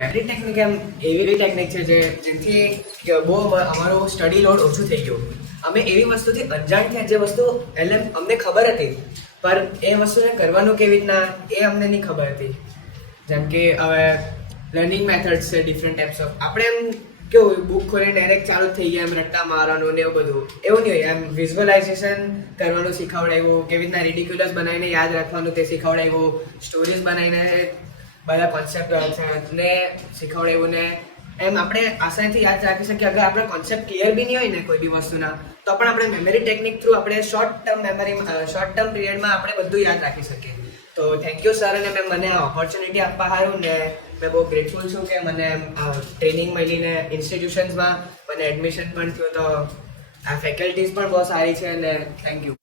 Memory technique એમ એવી technique છે જેથી બહુ અમારું સ્ટડી લોડ ઓછું થઈ ગયું. અમે એવી વસ્તુથી અજાણ થયા જે વસ્તુ એટલે અમને ખબર હતી પણ એ વસ્તુને કરવાનું કેવી રીતના એ અમને નહીં ખબર હતી. જેમ કે હવે લર્નિંગ મેથડ્સ છે ડિફરન્ટ ટાઈપ્સ ઓફ. આપણે એમ કેવું બુક ખોલીને ડાયરેક્ટ ચાલુ જ થઈ ગયા એમ રટ્ટા મારવાનું ને એવું બધું એવું નહીં હોય. એમ વિઝ્યુઅલાઇઝેશન કરવાનું શીખવાડાવ્યું, કેવી રીતના રિડિક્યુલસ બનાવીને યાદ રાખવાનું તે શીખવાડાવ્યું, સ્ટોરીઝ બનાવીને બધા કોન્સેપ્ટ ને શીખવાડાવ્યું. ને એમ આપણે આસાનીથી યાદ રાખી શકીએ. અગર આપણે કોન્સેપ્ટ ક્લિયર બી નહીં હોય ને કોઈ બી વસ્તુના તો પણ આપણે મેમરી ટેકનિક થ્રુ આપણે શોર્ટ ટર્મ પીરિયડમાં આપણે બધું યાદ રાખી શકીએ. તો થેન્ક યુ સર, અને મેં મને ઓપોર્ચ્યુનિટી આપવા સારું ને મેં બહુ ગ્રેટફુલ છું કે મને ટ્રેનિંગ મળીને ઇન્સ્ટિટ્યુશન્સમાં મને એડમિશન પણ થયું. તો આ ફેકલ્ટીઝ પણ બહુ સારી છે અને થેન્ક યુ.